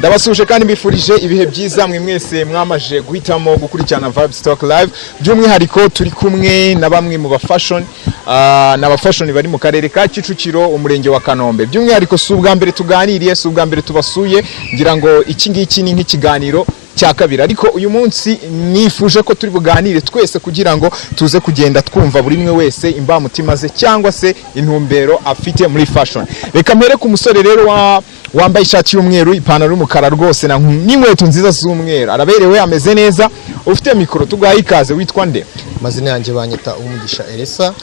ndabasuje kandi mbifurije ibihe byiza mwe mwese mwamaje guhitamo gukurikirana Vibes Talk Live by'umwihariko turi kumwe na bamwe mu bafashion n'abafashion bari mu karere ka Kicukiro umurenge wa Kanombe by'umwihariko subwa mbere tuganiriye subwa mbere tubasuye ngira ngo iki ngiki ni nk'ikiganiro cya kabiri ariko uyu munsi nifuje ko turi buganire twese kugira ngo tuze kugenda twumva buri mwe wese imbamutima ze cyangwa se intumbero afite muri fashion. Reka mpere ku musore rero wambaye ishati y'umweru ipantaro y'umukara rwose n'inkweto nziza z'umweru araberewe ameze neza ufite mikoro tugaye ikaze witwa nde? Mazina yanjye banyita Umugisha Elisa.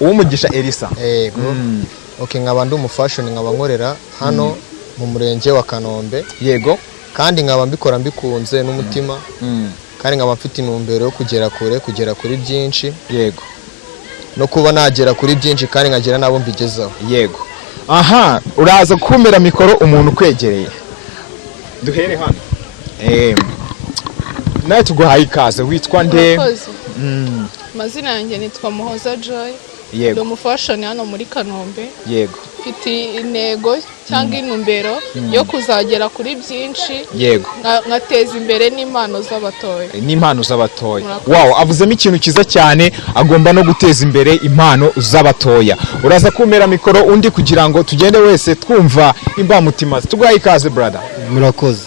Umugisha Elisa. Yego. Okay, nkaba ndi umufashion nkaba nkorera hano mu murenge wa Kanombe. Yego. Kandi nkaba mbikora mbikunze n'umutima. Kandi nkaba mfite intumbero yo kugera kuri byinshi. Yego. No kuba nagera kuri byinshi kandi nkagera nabo mbigezaho. Yego. Aha, uraza kumera mikoro umuntu kwegereye. Duhere hano. Nawe tuguhaye ikaze witwa nde? Mazina yanjye nitwa Muhoza Joy. Yego. Ndi umufashion hano muri Kanombe. Yego. Mfite intego cyangwa intumbero yo kuzagera kuri byinshi. Yego. Nkateza imbere n'impano z'abatoya. Wow, avuzemo ikintu kiza cyane agomba no guteza imbere impano z'abatoya. Uraza kumera mikoro undi kugira ngo tugende wese twumva imbamutima. Tugaye ikaze brother. Murakoze.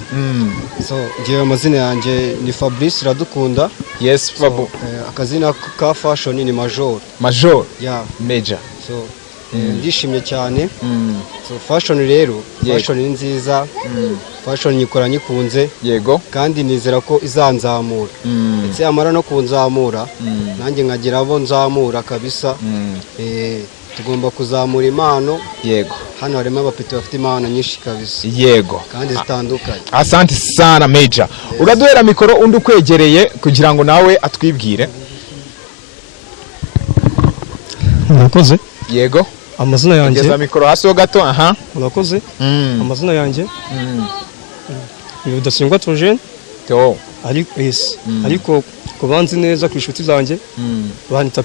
So ngiye amazina yanjye ni Fabrice Radukunda. Yes Fabu. Akazina ka fashion ni Major. Yeah. Major. So ndishimye cyane. So fashion rero fashion ni nziza. Fashion nyikora nyikunze. Yego. Kandi nizera ko izanzamura. Ndetse amara no kunzamura nanjye nkagira abo nzamura kabisa. Tugomba kuzamura impano. Yego. Hano harimo abapeti bafite impano nyinshi kabisa. Yego. Kandi zitandukanye. Asante sana Major. Uraduhera mikoro undi ukwegereye kugira ngo nawe atwibwire. Murakoze. Yego. Amazina yanjye. Geza mikoro hasi ho gato. Aha. Murakoze. Amazina yanjye. Ni Udasingwa Togene. Ariko kubanzi neza ku inshuti zanjye banita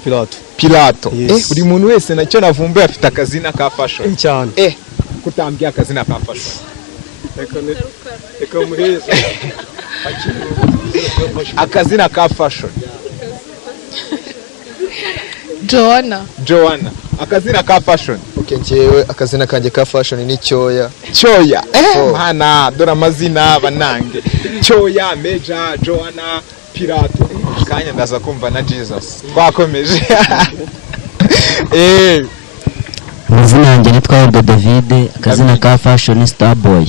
Pilato. Yes. Buri muntu wese nacyo navumbuye afite akazina ka fashion cyane. Kutambye akazina ka fashion. Reka mureza. Akazina ka fashion. Joanna. Akazina ka fashion. Okay, njewe akazina kanjye ka fashion ni Cyoya. Mana dore amazina banange. Cyoya, Major, Joanna, Pilato. Kanya ndaza kumva na Jesus. Twakomeje. Mazina yanjye nitwa David, akazina ka fashion Starboy.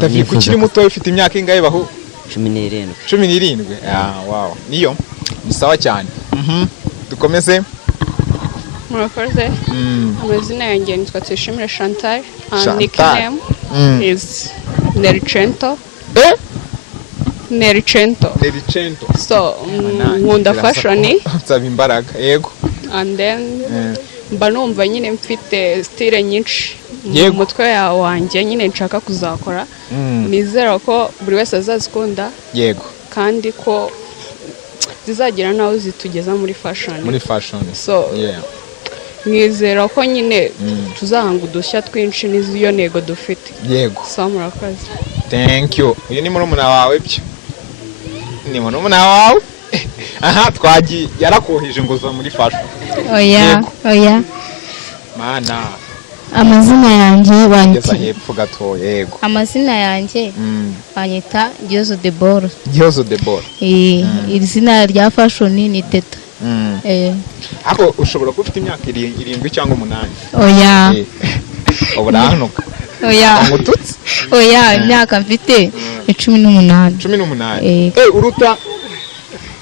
David ukiri muto ufite imyaka ingahe bahu? 17. Wow. Niyo. Ni sawa cyane. Dukomeze. Murakoze. Amazina yanjye nitwa Tuyishimire Chantal. Nickname is Nericento. So, nkunda fashion. Nsaba imbaraga. Yego. And then mba numva nyine mfite style nyinshi mu mutwe wanjye nyine nshaka kuzakora. Nizera ko buri wese azazikunda. Yego. Kandi ko zizagira naho zitugeza muri fashion. So, nizera ko nyine tuzahanga udushya twinshi n'iyo ntego dufite. Yego. So murakoze. Thank you. Uyu ni murumuna wawe byo. Ni murumuna wawe? Aha twagiye yarakoheje ngo za muri fashion. Oya. Mana. Amazina yanjye banyita hepfo gato. Yego. Amazina yanjye banyita Diozo Debora. Iri zina rya fashion ni Teta. Ako ushobora kuba ufite imyaka 7 cyangwa 8. Uburahanuka. Ngututse. Imyaka mfite 18. Uruta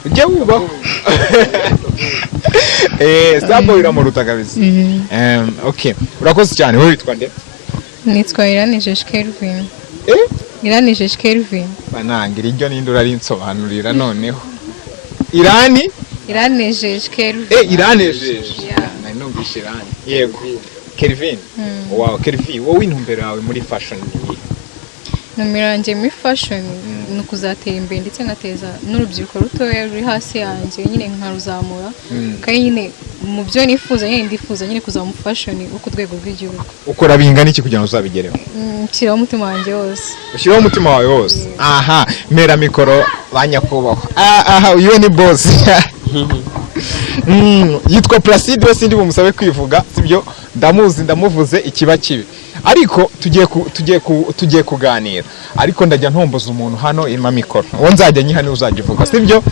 ujye wubaho. Starboy iramuruta kabisa. Okay. Urakoze cyane wowe witwa nde? Nitwa Iranejeje Kelvin. Iranejeje Kelvin. Banangira iryo ninde urarinsobanurira noneho. Iranejeje Kelvin. Iranejeje. Nari numvise Irani. Yego. Kelvin. Wow, Kelvin, wowe intumbero yawe muri fashion ni? Numero yanjye muri fashion ni ukuzatera imbere ndetse ngateza n'urubyiruko rutoya ruri hasi yanjye nyine nkaruzamura kandi nyine mu byo nifuza nyine ndifuza nyine kuzaba mu fashion wo ku rwego rw'igihugu. ukora bingana iki kugira ngo uzabigereho? Nshyiraho umutima wanjye wose. Ushyiraho umutima wawe wose. Aha, mera mikoro banyakubahwa. Aha, uyu ni boss. Yitwa Placide wese ndi bumusabe kwivuga, sibyo? Ndamuvuze ikiba kibi. Ariko tugiye kuganira. Ariko ndajya ntomboza umuntu hano irima mikoro. Uwo nzajya nyihane uzagivuga, sibyo?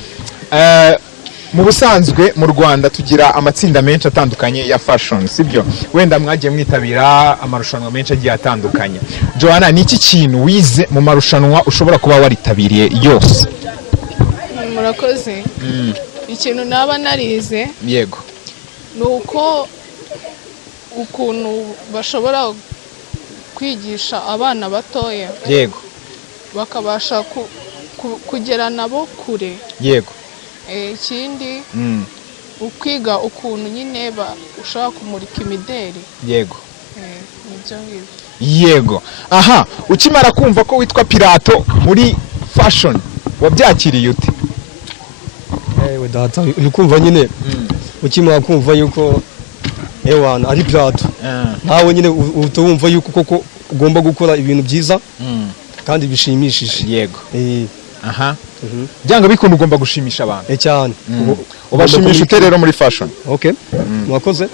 Mu busanzwe mu Rwanda tugira amatsinda menshi atandukanye ya fashion, sibyo? Wenda mwagiye mwitabira amarushanwa menshi agiye atandukanye. Joanna, ni iki kintu wize mu marushanwa ushobora kuba waritabiriye yose? Murakoze. Ikintu naba narize Yego. nuko ukuntu bashobora kwigisha abana batoya. Yego. Bakabasha kugera nabo kure. Yego. Ikindi ukwiga ukuntu nyine ushaka kumurika imideri. Yego. Nibyo ngibyo. Yego. Aha, ukimara kumva ko witwa Pirato muri fashion wabyakiriye ute? Ewe data uri kumva nyine ukimara kumva yuko ewana ari Pirato nawe nyine utawumva yuko koko ugomba gukora ibintu byiza kandi bishimishije. Yego. Aha. Byanga bikunda ugomba gushimisha abantu. Cyane. Ubashimisha ute rero muri fashion? Okay. Mwakoze.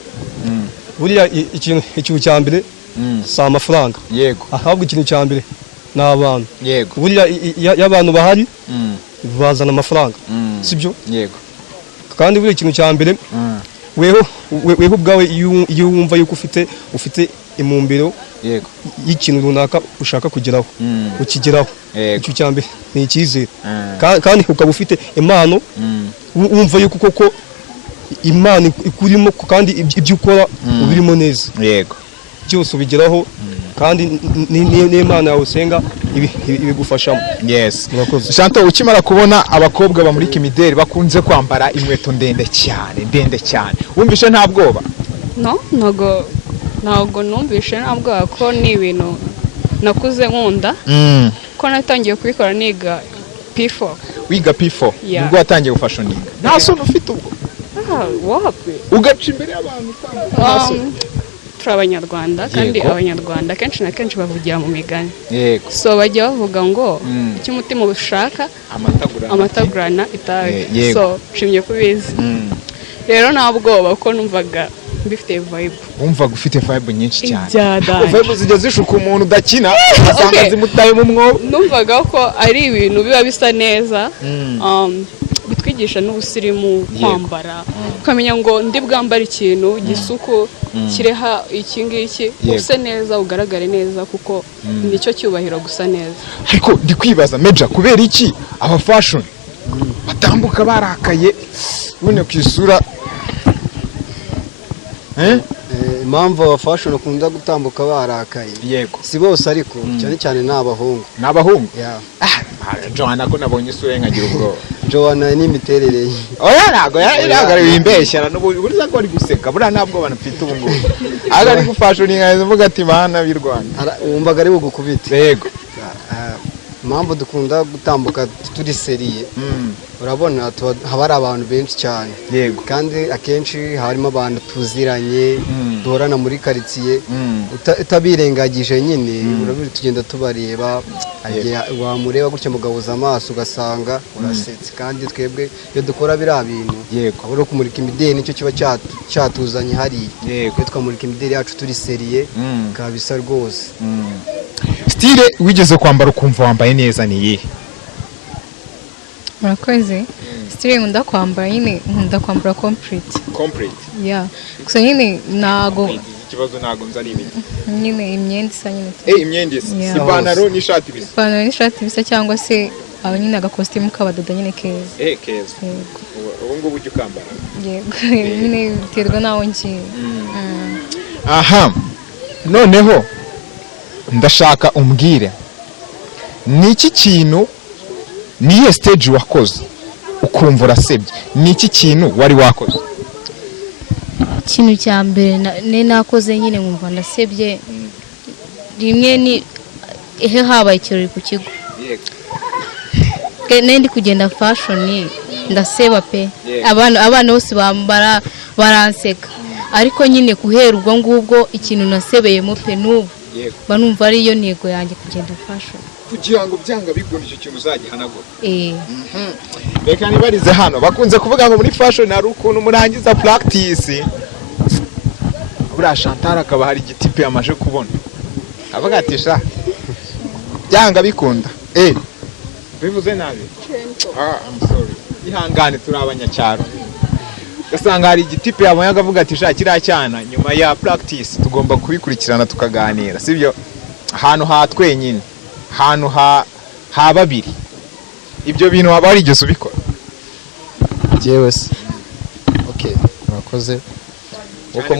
Buriya ikintu cya mbere si amafaranga. Yego. Ahabwa ikintu cya mbere ni abantu. Yego. Buriya y'abantu bahari bazana amafaranga. Sibyo? Yego. Kandi buriya ikintu cya mbere weho ubwawe iyo wumva yuko ufite imumbero Yego. y'ikintu runaka ushaka kugeraho ukigeraho. Icyo cya mbere ni icyizere. Kandi ukaba ufite impano wumva yuko koko imana ikurimo kandi ibyo ukora ubirimo neza. Yego. Byose ubigeraho kandi n'Imana yawe usenga ibigufashamo. Yes. Murakoze. Chantal, ukimara kubona abakobwa bamurika imideri bakunze kwambara inkweto ndende cyane. Wumvishe nta bwoba? No, ntago numvishe nta bwoba ko ni ibintu nakuze nkunda. Ko natangiye kubikora niga P4. Wiga P4? Nibwo watangiye gufashoninga? Nta soni ufite ubwo? Wapi? Ugaca imbere y'abantu turi Abanyarwanda kandi Abanyarwanda kenshi na kenshi bavugira mu migani. Yego. So bajya bavuga ngo icyo umutima ushaka amatagurana itabi. So nshimye kubizi. Rero nta bwoba ko numvaga bifite vibe. Wumvaga ufite vibe nyinshi cyane. Byadanje. Vibe zijya zishuka umuntu udakina asanga zimutaye mu mwobo. Numvaga ko ari ibintu biba bisa neza. Bitwigisha n'ubusirimu kwambara. Ukamenya ngo ndi bwambara ikintu gisuku kireha iki ngiki use neza ugaragare neza kuko nicyo cyubahiro gusa neza. Ariko ndi kwibaza Major, kubera iki aba fashion batambuka barakaye bune kwisura? Impamvu aba fashion ukunda gutambuka barakaye. Yego. Si bose ariko cyane cyane n'abahungu. N'abahungu? Yeah. Joanna ko nabonye isura nkagira ubwoba. Joanna ni imiterere ye. Oya ntago wimbeshyara n'uburiza ko ari guseka buriya ntabwo banafite ubu ngubu. Aga ari gufashoninga avuga ati bana b'i Rwanda. Wumvaga ari bugukubite. Yego. Impamvu dukunda gutambuka turi seriye urabona haba ari abantu benshi cyane. Yego. Kandi akenshi harimo abantu tuziranye duhorana muri karitsiye utabirengagije nyine tugenda tubareba wamureba gutya mugahuza amaso ugasanga urasetse. Kandi twebwe iyo dukora biriya bintu abura kumurika imideri nicyo kiba cyatuzanye hariya. Iyo twamurika imideri yacu turi seriye kabisa rwose. Style wigeze kwambara ukumva wambaye neza ni iyihe? Murakoze. Style nkunda kwambara nyine nkunda kwambara complete. Yeah. Gusa nyine nago ikibazo nago nzari ibiki. Nyine imyenda isa nyine. Imyenda isa. Ipantaro n'ishati bisa. Ipantaro n'ishati bisa cyangwa se nyine agakositimu k'abadodo nyine keza. Keza. Ubu ngubu ujya ukambara? Yego. Nyine biterwa naho ngiye. Aha. Noneho ndashaka umbwire ni iki kintu niye stage wakoze ukumva urasebye? Ni iki kintu wari wakoze? Ikintu cya mbere nakoze nyine nkumva ndasebye rimwe ni habaye ikirori ku kigo. Ndi kugenda fashion ndaseba pe Yeah. abana bose bambara baranseka ariko nyine guhera ubwo ngubwo ikintu nasebeyemo pe n'ubu yego banumva ariyo ntego yanjye kugenda fashion kugira ngo byanga bikunda icyo kintu uzagihanagura reka nibarize hano bakunze kuvuga ngo muri fashion hari ukuntu murangiza practice buriya Chantal akaba hari igitipe yamaje kubona avuga ati sha byanga bikunda bivuze nabi I'm sorry ihangane turi abanyacyaro gasanga hari igitipe yabonye akavuga ati sha kiriya cyana nyuma ya practice tugomba kubikurikirana tukaganira sibyo ahantu ha twenyine ahantu ha babiri ibyo bintu waba warigeze ubikora jewe se okay murakoze uko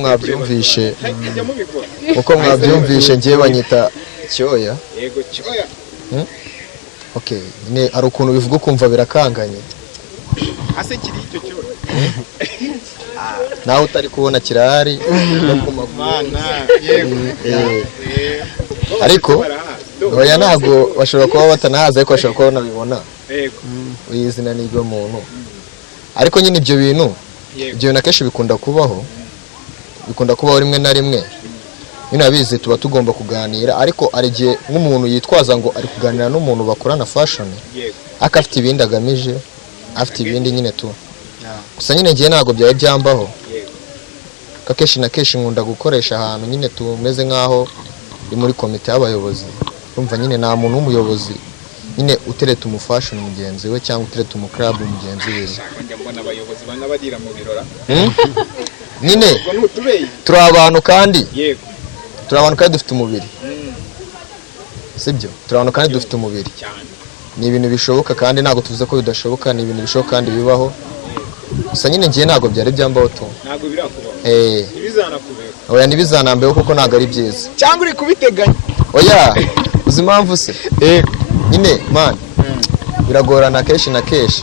mwabyumvishe ngiye banyita cyoya yego cyoya okay ne ari ukuntu bivuga kumva birakanganye ase kiri icyo cyoya nawe utari kubona kirahari no ku mana yego ariko oya ntabwo bashobora kuba batanahaza ariko bashobora kuba banabibona yego uyizina n'iryo muntu ariko nyine ibyo bintu akenshi bikunda kubaho rimwe na rimwe nyine abizi tuba tugomba kuganira ariko ari igihe nk'umuntu yitwaza ngo ari kuganira n'umuntu bakorana fashion ariko afite ibindi agamije afite ibindi nyine tu gusa nyine ngiye ntabwo byari byambaho akenshi na kenshi nkunda gukoresha ahantu nyine tumeze nk'aho uri muri komite y'abayobozi urumva nyine nta muntu w'umuyobozi nyine utereta umufashion mugenzi we cyangwa utereta umuclub mugenzi we nyine turi abantu kandi dufite umubiri sibyo turi abantu kandi dufite umubiri ni ibintu bishoboka kandi ntabwo tuvuze ko bidashoboka ni ibintu bishoboka kandi bibaho gusa nyine ngiye ntabwo byari byambaho tu ntabwo birakubaho ntibizanakubera oya ntibizanambeho kuko ntabwo ari byiza cyangwa uri kubiteganya oya uzi impamvu se nyine man biragorana kenshi na kenshi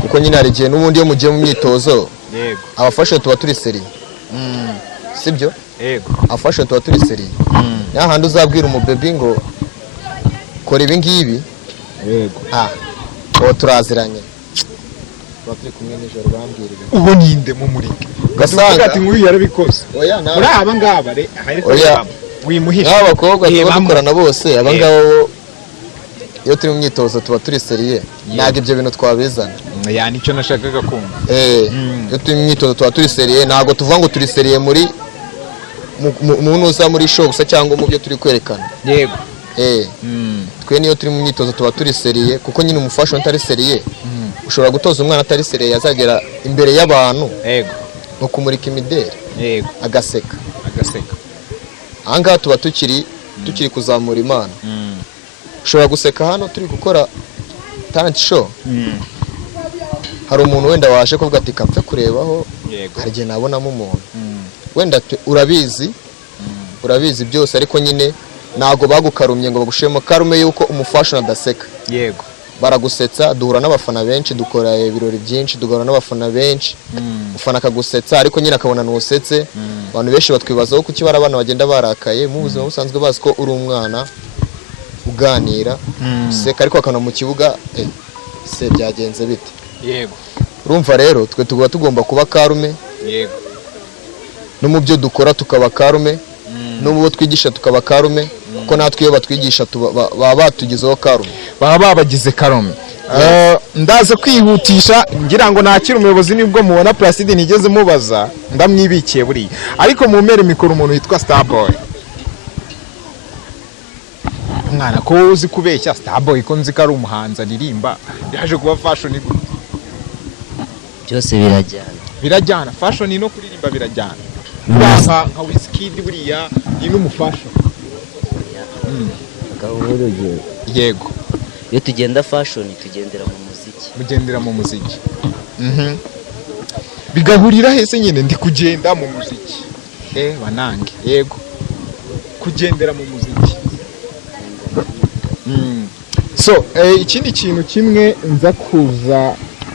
kuko nyine hari igihe n'ubundi iyo mugiye mu myitozo abafashe tuba turi seriye sibyo abafashe tuba turi seriye niyo handi uzabwira umubebi ngo kora ibi ngibi uwo turaziranye tuba turi kumwe nijoro bambwirira ubu ninde mu murike ugasanga ati nk'uyu yarabikoze muri aba ngaba wimuhisha n'abakobwa tuba dukorana bose aba ngabo iyo turi mu myitozo tuba turi seriye ntabwo ibyo bintu twabizana nicyo nashakaga kumva iyo turi mu myitozo tuba turi seriye ntabwo tuvuga ngo turi seriye muri uza muri show gusa cyangwa mu byo turi kwerekana yego twe niyo turi mu myitozo tuba turi seriye kuko nyine umufasha utari seriye ushobora gutoza umwana atari seriye yazagera imbere y'abantu no kumurika imideri agaseka ahangaha tuba tukiri kuzamura impano ushobora guseka hano turi gukora talent show hari umuntu wenda waje kuvuga ati kapfe kurebaho hari igihe nabonamo umuntu wenda urabizi byose ariko nyine ntabwo bagukarumye ngo bagushiremo karume yuko umufashion adaseka baragusetsa duhura n'abafana benshi dukora ibirori byinshi duhura n'abafana benshi ufana akagusetsa ariko nyine akabona n'usetse abantu benshi batwibazaho kuki bari abana bagenda barakaye mu buzima busanzwe bazi ko uri umwana uganira useka ariko akana mu kibuga se byagenze bite urumva rero twe tuba tugomba kuba karume no mu byo dukora tukaba karume no mu bo twigisha tukaba karume kuko natwe iyo batwigisha baba batugizeho karume baba babagize karume ndaza kwihutisha ngira ngo nakira umuyobozi nibwo mubona Placide nigeze mubaza ndamwibikiye buriya ariko mu mpere mikoro umuntu witwa Starboy umwana ko uzi kubeshya Starboy ko nzi ko ari umuhanzi aririmba yaje kuba fashion gute byose birajyana fashion no kuririmba birajyana nka Wizkid buriya ni n'umufashion yego iyo tugenda fashion tugendera mu muziki bigahurira hese nyine ndi kugenda mu muziki banange yego kugendera mu muziki so ikindi kintu kimwe nza kuza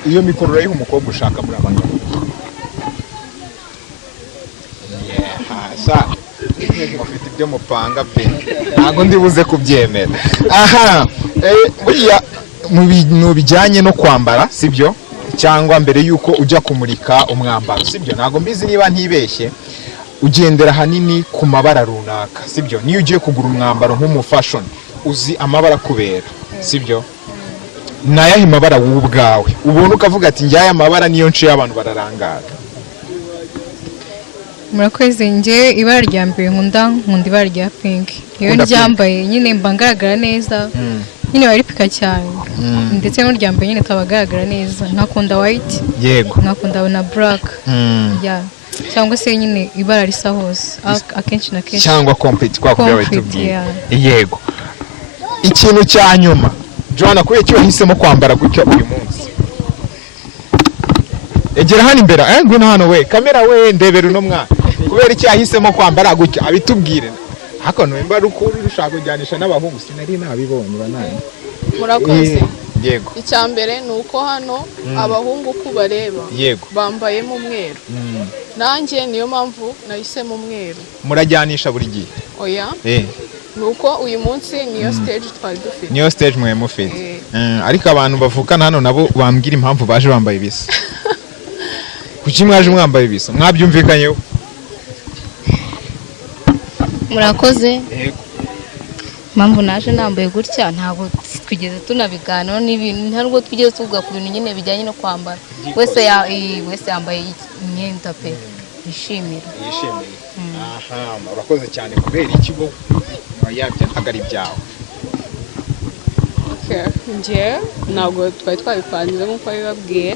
iyo mikoro urayiha umukobwa ushaka muri abagabo mufite ibyo mupanga pe ntabwo ndi buze kubyemera buriya mu bintu bijyanye no kwambara sibyo cyangwa mbere yuko ujya kumurika umwambaro sibyo ntago mbizi niba ntibeshye ugendera hanini ku mabara runaka sibyo niyo ugiye kugura umwambaro nk'umu fashion uzi amabara kubera sibyo nayahe mabara wowe ubwawe ubona ukavuga ati njye aya mabara niyo nciye abantu bararangara? murakoze. njye ibara rya mbere nkunda ibara rya pink. iyo ryambaye nyine mba ngaragara neza nyine baripika cyane ndetse n'urya mbere nyine tabagaragara neza. nkakunda white yego nkakunda na black cyangwa se nyine ibara risa hose akenshi na kenshi cyangwa complete kwa kubera tubwiye yego. Ikintu cya nyuma Joanna kubera icyo wahisemo kwambara gutya uyu munsi egera hano imbere ngwino hano we kamera we ndebera uno mwana kubera icyo yahisemo kwambara gutya abitubwire hako no imba rukuru rushaka kujyanisha n'abahungu sinari nabibonye banani. Murakoze. Yego icya mbere ni uko hano abahungu ko bareba yego bambayemo umweru nanjye niyo mpamvu nahisemo umweru. Murajyanisha buri gihe? Oya nuko uyu munsi niyo stage twari dufite. Niyo stage mwe mufite ariko abantu bavukana hano nabo bambwira impamvu baje bambaye bisa. Kuki mwaje mwambaye bisa mwabyumvikanyeho? murakoze. Mpamvu naje nambaye gutya ntabwo twigeze tunabiganiraho n'ibintu ntabwo twigeze tuvuga ku bintu nyine bijyanye no kwambara. wese yambaye imyenda pe yishimira. Aha murakoze cyane kubera ikibo yabyo ntagari byawe. njye ntabwo twari twabipanze nk'uko babibabwiye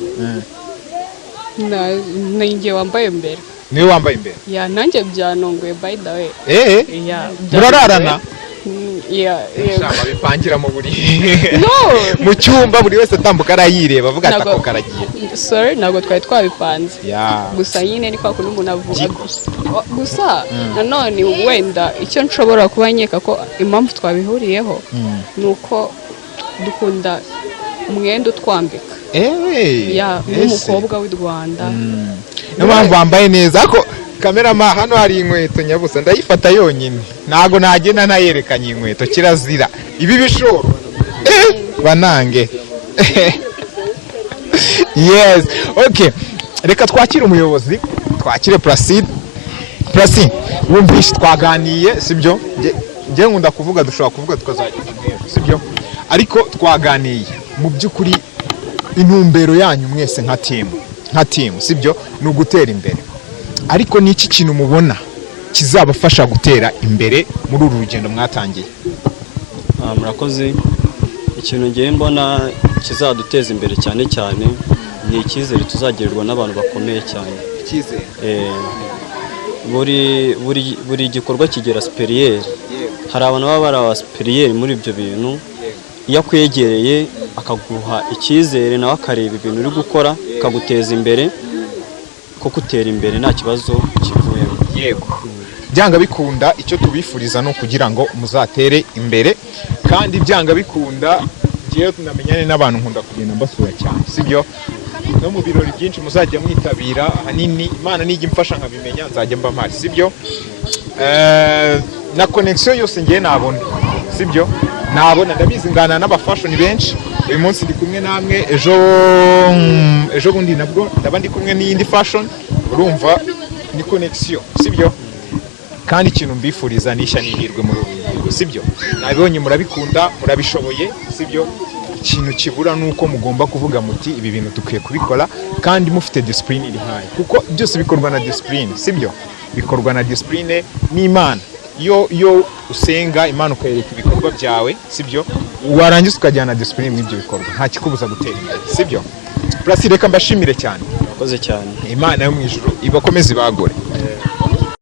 nanjye wambaye mbere. Niwe wambaye imbere? nanjye byanongoye by the way. murararana? Shama bipangira mu buri mu cyumba buri wese atambuka arayireba avuga ati ako karagiye. Sorry ntabwo twari twabipanze gusa nyine ni kwa kundi umuntu avuga gusa nanone wenda icyo nshobora kuba nkeka ko impamvu twabihuriyeho ni uko dukunda umwenda utwambika nk'umukobwa w'i Rwanda. niyo mpamvu wambaye neza ariko kamerama hano hari inkweto nyabusa ndayifata yonyine ntago nagenda nayerekanye inkweto kirazira ibi bishoro banange. Yes okay reka twakire umuyobozi twakire Placide. Wumvishe twaganiye sibyo njye nkunda kuvuga dushobora kuvuga tukazageza sibyo ariko twaganiye mu by'ukuri intumbero yanyu mwese nka team sibyo ni ugutera imbere ariko ni iki kintu mubona kizabafasha gutera imbere muri uru rugendo mwatangiye? Murakoze. Ikintu ngiye mbona kizaduteza imbere cyane ni icyizere tuzagirirwa n'abantu bakomeye cyane. Icyizere buri gikorwa kigera superieur. Hari abantu baba bari superieur muri ibyo bintu iyo akwegereye akaguha icyizere nawe akareba ibintu uri gukora akaguteza imbere ko gutera imbere nta kibazo kivuyemo. Yego byanga bikunda icyo tubifuriza no kugira ngo muzatere imbere kandi byanga bikunda giye tunamenyane n'abantu nkunda kugenda mbasura cyane sibyo no mu birori byinshi muzajya mwitabira hanini Imana nijya imfasha nkabimenya nzajya mba mpari sibyo na connection yose ngiye nabona sibyo nabona ndabizi ngana n'abafashion benshi uyu munsi ndi kumwe namwe ejo bundi nabwo ndaba ndi kumwe n'indi fashion urumva ni connection sibyo kandi ikintu mbifuriza nisha nihirwe mu rugo sibyo nabibonye murabikunda murabishoboye sibyo ikintu kibura nuko mugomba kuvuga muti ibi bintu dukwiye kubikora kandi mufite discipline iri hayi kuko byose bikorwa na discipline sibyo bikorwa na discipline n'Imana yo usenga Imana ukayereka ibikorwa byawe sibyo warangiza ukajyana discipline n'ibyo bikorwa nta kikubuza gutera imbere sibyo. Placide reka mbashimire cyane. Murakoze cyane. Imana yo mu ijuru ibakomeze ibagore.